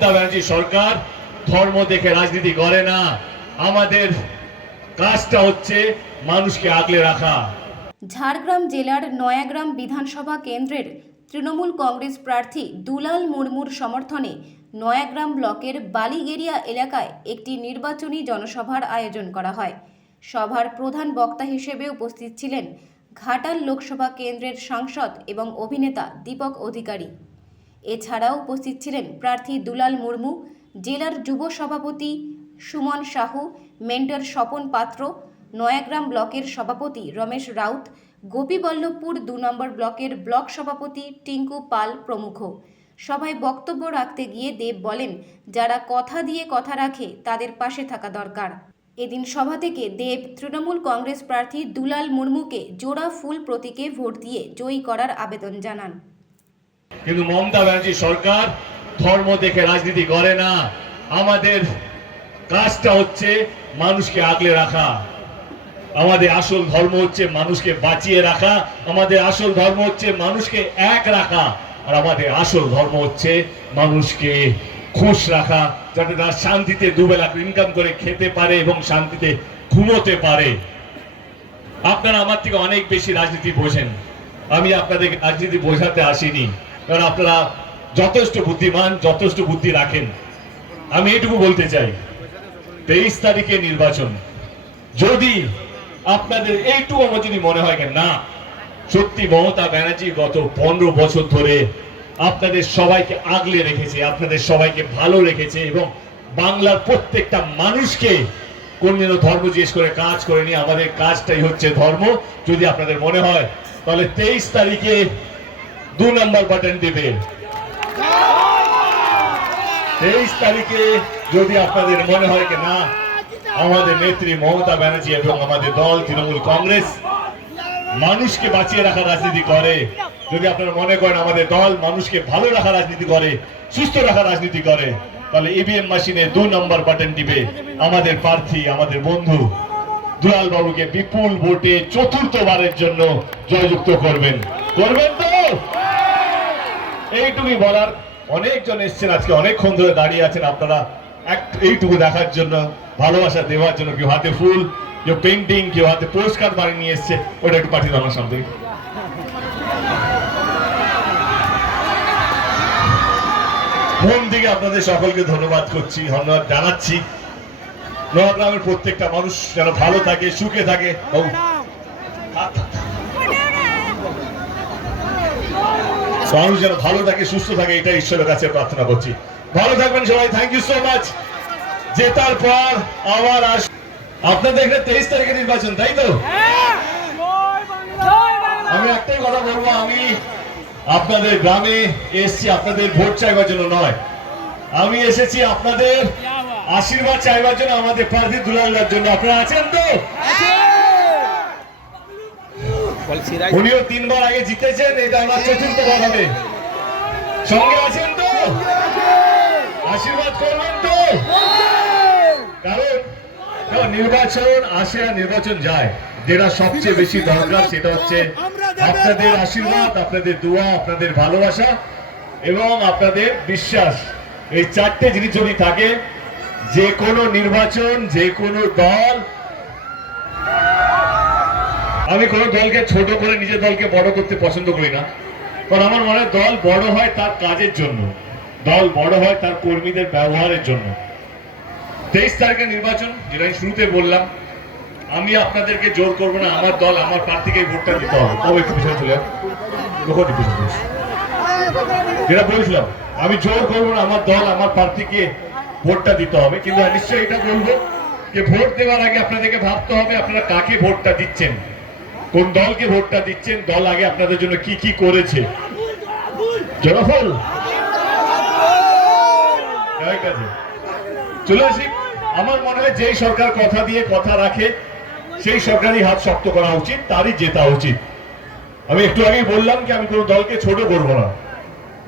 মমতা ব্যানার্জি সরকার ধর্ম দেখে রাজনীতি করে না। আমাদের কাজটা হচ্ছে মানুষকে আগলে রাখা। ঝাড়গ্রাম জেলার নয়াগ্রাম বিধানসভা কেন্দ্রের তৃণমূল কংগ্রেস প্রার্থী দুলাল মুর্মুর সমর্থনে নয়াগ্রাম ব্লকের বালিগেরিয়া এলাকায় একটি নির্বাচনী জনসভার আয়োজন করা হয়। সভার প্রধান বক্তা হিসেবে উপস্থিত ছিলেন ঘাটাল লোকসভা কেন্দ্রের সাংসদ এবং অভিনেতা দীপক অধিকারী। এছাড়াও উপস্থিত ছিলেন প্রার্থী দুলাল মুর্মু, জেলার যুব সভাপতি সুমন সাহু, মেন্টর স্বপন পাত্র, নয়াগ্রাম ব্লকের সভাপতি রমেশ রাউত, গোপীবল্লভপুর ২ নম্বর ব্লকের ব্লক সভাপতি টিঙ্কু পাল প্রমুখ। সভায় বক্তব্য রাখতে গিয়ে দেব বলেন, যারা কথা দিয়ে কথা রাখে তাদের পাশে থাকা দরকার। এদিন সভা থেকে দেব তৃণমূল কংগ্রেস প্রার্থী দুলাল মুর্মুকে জোড়া ফুল প্রতীকে ভোট দিয়ে জয়ী করার আবেদন জানান। কিন্তু মমতা ব্যানার্জি সরকার ধর্ম দেখে রাজনীতি করে না। আমাদের কাজটা হচ্ছে মানুষকে আগলে রাখা। আমাদের আসল ধর্ম হচ্ছে মানুষকে বাঁচিয়ে রাখা। আমাদের আসল ধর্ম হচ্ছে মানুষকে এক রাখা। আর আমাদের আসল ধর্ম হচ্ছে মানুষকে খুশ রাখা, যাতে তারা শান্তিতে দুবেলা ইনকাম করে খেতে পারে এবং শান্তিতে ঘুমোতে পারে। আপনারা আমার থেকে অনেক বেশি রাজনীতি বোঝেন। আমি আপনাদের রাজনীতি বোঝাতে আসিনি, কারণ আপনারা যথেষ্ট বুদ্ধিমান, যথেষ্ট বুদ্ধি রাখেন। আমি এটুকু বলতে চাই, 23 তারিখে নির্বাচন। যদি আপনাদের এইটুকু আমার যদি মনে হয় না সত্যি মমতা ব্যানার্জি গত 15 বছর ধরে আপনাদের সবাইকে আগলে রেখেছে, আপনাদের সবাইকে ভালো রেখেছে এবং বাংলার প্রত্যেকটা মানুষকে কোনদিনও ধর্ম জিজ্ঞেস করে কাজ করেনি। আমাদের কাজটাই হচ্ছে ধর্ম। যদি আপনাদের মনে হয় তাহলে 23 তারিখে 2 নম্বর বাটন দিবে। 23 তারিখে যদি আপনাদের মনে হয় না আমাদের নেত্রী মমতা ব্যানার্জি এবং আমাদের দল তৃণমূল কংগ্রেস মানুষকে বাঁচিয়ে রাখার রাজনীতি করে, যদি আপনারা মনে করেন আমাদের দল মানুষকে ভালো রাখার রাজনীতি করে, সুস্থ রাখার রাজনীতি করে, তাহলে ইভিএম মেশিনে 2 নম্বর বাটন টিপে আমাদের প্রার্থী, আমাদের বন্ধু দুলাল বাবুকে বিপুল ভোটে 4র্থবারের জন্য জয়যুক্ত করবেন। করবেন তো? এইটুকুই বলার। অনেকজন এসছেন আজকে, অনেকক্ষণ ধরে দাঁড়িয়ে আছেন আপনারা এইটুকু দেখার জন্য, ভালোবাসা দেওয়ার জন্য। কেউ হাতে ফুল, কেউ পেন্টিং, কেউ হাতে পুরস্কার বানিয়ে নিয়ে এসছে। ওটা একটু পাঠিয়ে আমার সামনে। মন থেকে আপনাদের সকলকে ধন্যবাদ করছি, ধন্যবাদ জানাচ্ছি। নয়াগ্রামের প্রত্যেকটা মানুষ যেন ভালো থাকে, সুখে থাকে। মানুষ যেন ভালো থাকে, সুস্থ থাকে, এটা ঈশ্বরের কাছে প্রার্থনা করছি। ভালো থাকবেন সবাই। Thank you so much. জেতার পর আবার আপনাদের এখানে 23 তারিখে নির্বাচন, তাই তো? আমি একটাই কথা বলবো, আমি আপনাদের গ্রামে এসেছি আপনাদের ভোট চাইবার জন্য নয়, আমি এসেছি আপনাদের আশীর্বাদ চাইবার জন্য, আমাদের প্রার্থী দুলালদার জন্য। আপনারা আছেন তো? উনিও 3 বার আগে জিতেছেন, এটা আমার 4র্থবার হবে। সঙ্গে আছেন তো? আশীর্বাদ করবেন তো? কারণ নির্বাচন আসে আর নির্বাচন যায়, যেটা সবচেয়ে বেশি দরকার সেটা হচ্ছে আপনাদের আশীর্বাদ, আপনাদের দোয়া, আপনাদের ভালোবাসা এবং আপনাদের বিশ্বাস। এই 4টে জিনিস যদি থাকে, যে কোনো নির্বাচন, যে কোনো দল, আমি কোনো দলকে ছোট করে নিজের দলকে বড় করতে পছন্দ করি না, কারণ আমার মনে হয় দল বড় হয় তার কাজের জন্য, দল বড় হয় তার কর্মীদের ব্যবহারের জন্য। 23 তারিখে নির্বাচন, যেটা আমি শুরুতে বললাম, আমি আপনাদেরকে জোর করবো না। আমার দল, আমার প্রার্থীকে ভোটটা দিতে হবে। একটু পিছনে চলে যেটা বলছিলাম, আমি জোর করবো না। আমার দল, আমার প্রার্থীকে ভোটটা দিতে হবে, কিন্তু নিশ্চয়ই এটা বলবো যে ভোট দেওয়ার আগে আপনাদেরকে ভাবতে হবে আপনারা কাকে ভোটটা দিচ্ছেন, কোন দলকে ভোটটা দিচ্ছেন, দল আগে আপনাদের জন্য কি কি করেছে। জনফল চলে আসি। আমার মনে হয় যেই সরকার কথা দিয়ে কথা রাখে সেই সরকারই হাত শক্ত করা উচিত, তারই জেতা উচিত। আমি একটু আগেই বললাম কি আমি কোনো দলকে ছোট করবো না,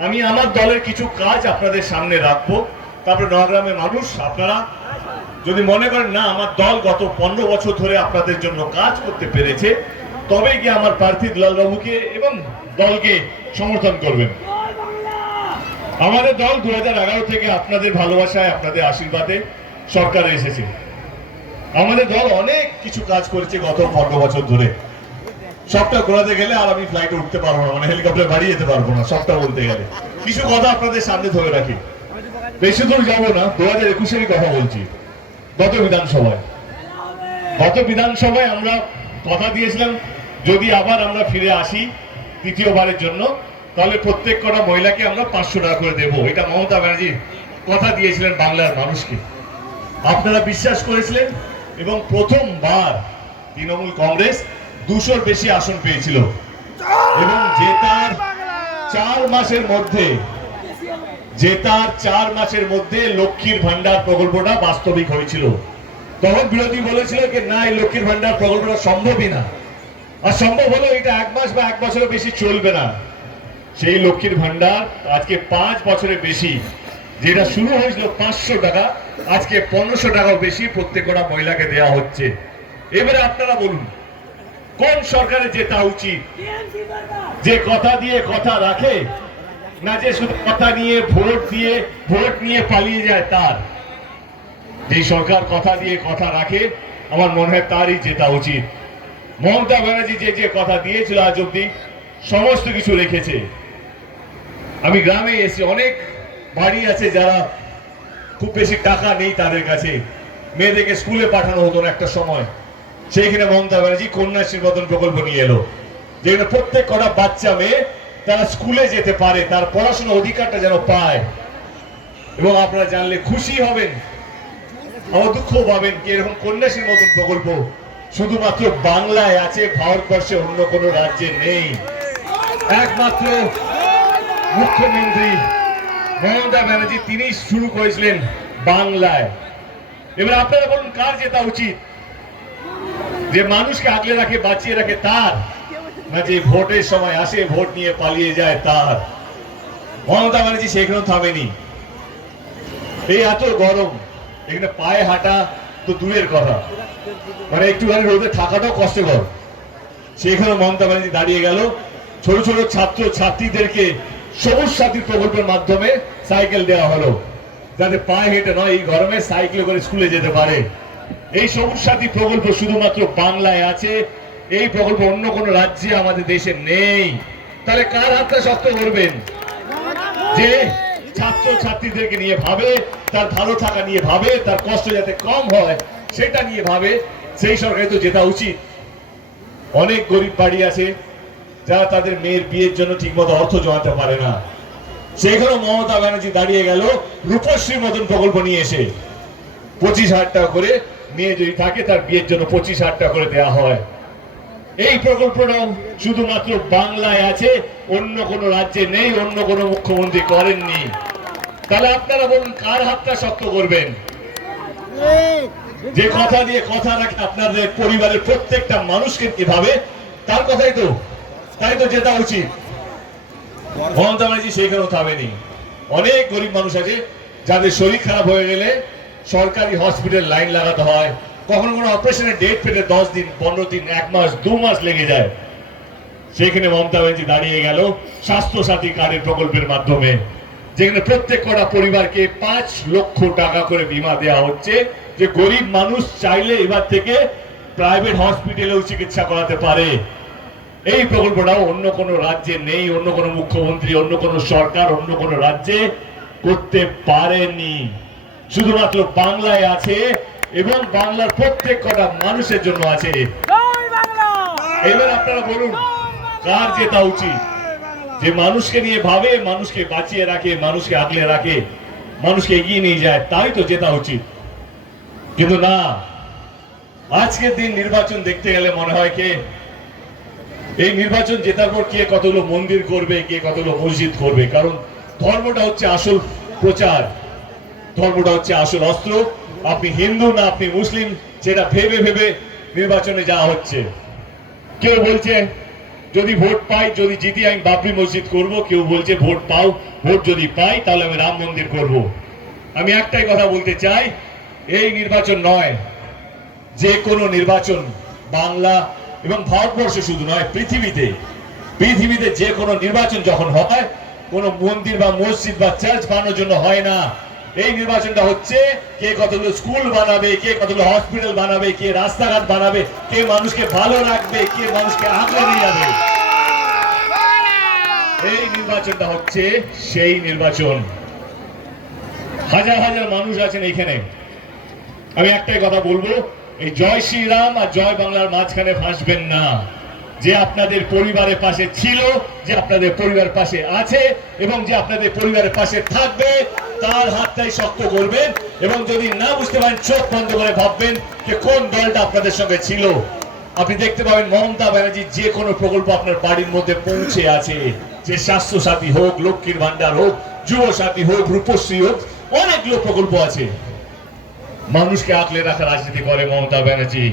আমি আমার দলের কিছু কাজ আপনাদের সামনে রাখবো। তারপরে নয়াগ্রামের মানুষ, আপনারা যদি মনে করেন না আমার দল গত 15 বছর ধরে আপনাদের জন্য কাজ করতে পেরেছে, তবে কি আমার প্রার্থী দুলাল বাবুকে এবং দলকে সমর্থন করবেন। আমাদের দল 2011 থেকে আপনাদের ভালোবাসায় আপনাদের আশীর্বাদে সরকারে এসেছে। আমাদের দল অনেক কিছু কাজ করেছে গত 15 বছর ধরে। সবটা ঘোরাতে গেলে আর আমি ফ্লাইটে উঠতে পারবো না, মানে হেলিকপ্টার বাড়ি যেতে পারবো না সবটা বলতে গেলে। কিছু কথা আপনাদের সামনে ধরে রাখি, বেশি দূর যাবো না। 2021-এরই কথা বলছি। গত বিধানসভায় আমরা কথা দিয়েছিলাম যদি আবার আমরা ফিরে আসি তৃতীয়বারের জন্য, তাহলে প্রত্যেক কটা মহিলাকে আমরা 500 টাকা করে দেবো। এটা মমতা ব্যানার্জি কথা দিয়েছিলেন বাংলার মানুষকে, আপনারা বিশ্বাস করেছিলেন এবং প্রথমবার তৃণমূল কংগ্রেস 200-র বেশি আসন পেয়েছিল এবং জেতার 4 মাসের মধ্যে লক্ষ্মীর ভান্ডার প্রকল্পটা বাস্তবিক হয়েছিল। তখন বিরোধী বলেছিল যে না, এই লক্ষ্মীর ভান্ডার প্রকল্পটা সম্ভবই না, আর সম্ভব হলো এটা 1 মাস বা 1 বছরের বেশি চলবে না। সেই লক্ষ্মীর ভান্ডার আজকে 5 বছরের বেশি, যেটা শুরু হয়েছিল 500 টাকা, আজকে 1500 টাকাও বেশি প্রত্যেকটা মহিলাকে দেওয়া হচ্ছে। এবারে আপনারা বলুন কোন সরকারে জেতা উচিত? যে কথা দিয়ে কথা রাখে, না যে শুধু কথা নিয়ে ভোট নিয়ে পালিয়ে যায় তার? যে সরকার কথা দিয়ে কথা রাখে আমার মনে হয় তারই জেতা উচিত। মমতা ব্যানার্জি যে কথা দিয়েছিল আজ অব্দি সমস্ত কিছু রেখেছে। আমি গ্রামে এসে অনেক বাড়ি আছে যারা খুব বেশি টাকা নেই তাদের কাছে, মেয়েদেরকে স্কুলে পাঠানো হতো না একটা সময়, সেইখানে মমতা ব্যানার্জি কন্যাশ্রী মতন প্রকল্প নিয়ে এলো, যেখানে প্রত্যেক কটা বাচ্চা মেয়ে তারা স্কুলে যেতে পারে, তার পড়াশোনার অধিকারটা যেন পায়। এবং আপনারা জানলে খুশি হবেন, আমার দুঃখ পাবেন কি এরকম কন্যাশ্রীর মতন প্রকল্প শুধুমাত্র বাংলায় আছে, ভারতবর্ষে অন্য কোনো রাজ্যে নেই। একমাত্র মুখ্যমন্ত্রী মমতা ব্যানার্জি তিনি শুরু করেছিলেন বাংলায়। এবার আপনারা বলুন কার জেতা উচিত? যে মানুষকে আগলে রাখে বাঁচিয়ে রাখে তার, না যে ভোটের সময় আসে ভোট নিয়ে পালিয়ে যায় তার? মমতা ব্যানার্জি সেখানেও থামেনি। এই এত গরম, এখানে পায়ে হাঁটা তো দূরের কথা, মানে একটুখানি রোদে থাকাটাও কষ্টকর। সেখানে মমতা ব্যানার্জি দাঁড়িয়ে গেল, ছোট ছোট ছাত্র ছাত্রীদেরকে সবুজ সাথী প্রকল্পের মাধ্যমে সাইকেল দেওয়া হলো, যাতে পায়ে হেঁটে নয় এই গরমে সাইকেলে করে স্কুলে যেতে পারে। এই সবুজ সাথী প্রকল্প শুধুমাত্র বাংলায় আছে, এই প্রকল্প অন্য কোন রাজ্যে আমাদের দেশে নেই। তাহলে কার হাতটা শক্ত করবেন? যে ছাত্র ছাত্রীদেরকে নিয়ে ভাবে, তার ভালো থাকা নিয়ে ভাবে, তার কষ্ট যাতে কম হয় সেটা নিয়ে ভাবে, সেই সরকারে তো জেতা উচিত। অনেক গরিব বাড়ি আছে যারা তাদের মেয়ের বিয়ের জন্য ঠিকমতো অর্থ জমাতে পারে না, সেখানেও মমতা ব্যানার্জি দাঁড়িয়ে গেল রূপশ্রীর মতন প্রকল্প নিয়ে এসে 25,000 টাকা করে মেয়ে যদি থাকে তার বিয়ের জন্য 25,000 টাকা করে দেওয়া হয়। এই প্রকল্পটাও শুধুমাত্র বাংলায় আছে, অন্য কোনো রাজ্যে নেই, অন্য কোনো মুখ্যমন্ত্রী করেননি। তাহলে আপনারা বলুন কার হাতটা শক্ত করবেন? যে কথা দিয়ে কথা রাখে আপনাদের পরিবারের প্রত্যেকটা মানুষকে কিভাবে, তার কথাই তো, তাই তো জেতা উচিত। মমতা ব্যানার্জি সেইখানেও থামেনি। অনেক গরিব মানুষ আছে যাদের শরীর খারাপ হয়ে গেলে সরকারি হসপিটাল লাইন লাগাতে হয়, কখনো কোনো অপারেশনের ডেট পেতে 10 দিন 15 দিন 1 মাস 2 মাস লেগে যায়। সেখানে মমতা ব্যানার্জি দাঁড়িয়ে গেল স্বাস্থ্য সাথী কার্ডের প্রকল্পের মাধ্যমে, যেখানে প্রত্যেক কটা পরিবারকে 5 লক্ষ টাকা করে বীমা দেওয়া হচ্ছে, যে গরিব মানুষ চাইলে এবার থেকে প্রাইভেট হসপিটালেও চিকিৎসা করাতে পারে। এই প্রকল্পটাও অন্য কোনো রাজ্যে নেই, অন্য কোনো মুখ্যমন্ত্রী, অন্য কোনো সরকার, অন্য কোনো রাজ্যে করতে পারেনি, শুধুমাত্র বাংলায় আছে এবং বাংলার প্রত্যেক কটা মানুষের জন্য আছে। এবার আপনারা বলুন কার জেতা উচিত? যে মানুষকে নিয়ে ভাবে, মানুষকে বাঁচিয়ে রাখে, মানুষকে আগলে রাখে, মানুষকে এগিয়ে নিয়ে যায়, তাই তো জেতা উচিত। কিন্তু না, আজকের দিন নির্বাচন দেখতে গেলে মনে হয় কে এই নির্বাচন জেতার পর কে কতগুলো মন্দির করবে, কে কতগুলো মসজিদ করবে। কারণ ধর্মটা হচ্ছে আসল প্রচার, ধর্মটা হচ্ছে আসল অস্ত্র। আপনি হিন্দু না আপনি মুসলিম সেটা ভেবে ভেবে নির্বাচনে যাওয়া হচ্ছে। কেউ বলছে যদি ভোট পাই, যদি জিতি আমি বাবরি মসজিদ করব, কেউ বলছে ভোট যদি পাই তাহলে আমি রাম মন্দির করব। আমি একটাই কথা বলতে চাই, এই নির্বাচন নয়, যে কোনো নির্বাচন বাংলা এবং ভারতবর্ষে শুধু নয়, পৃথিবীতে যে কোনো নির্বাচন যখন হয় কোনো মন্দির বা মসজিদ বা চার্চ বানানোর জন্য হয় না। এই নির্বাচনটা হচ্ছে কে কতগুলো স্কুল বানাবে, কে কতগুলো হসপিটাল বানাবে, কে রাস্তাঘাট বানাবে, কে মানুষকে ভালো রাখবে, কে মানুষকে আগলে নিয়ে যাবে। এই নির্বাচনটা হচ্ছে সেই নির্বাচন। হাজার হাজার মানুষ আছেন এখানে। আমি একটাই কথা বলবো, এই জয় শ্রীরাম আর জয় বাংলার মাঝখানে ফাঁসবেন না। যে আপনাদের পরিবারের পাশে ছিল, যে আপনাদের পরিবারের পাশে আছে এবং যে আপনাদের পরিবারের পাশে থাকবে, তার হাতটাই শক্ত করবেন। এবং যদি না বুঝতে পারেন, চোখ বন্ধ করে ভাববেন যে কোন দলটা আপনাদের সঙ্গে ছিল। আপনি দেখতে পাবেন মমতা ব্যানার্জি যে কোনো প্রকল্প আপনার বাড়ির মধ্যে পৌঁছে আছে, যে স্বাস্থ্য সাথী হোক, লক্ষ্মীর ভান্ডার হোক, যুব সাথী হোক, রূপশ্রী হোক, অনেকগুলো প্রকল্প আছে। মানুষকে আঁকলে রাখা রাজনীতি করে মমতা ব্যানার্জি।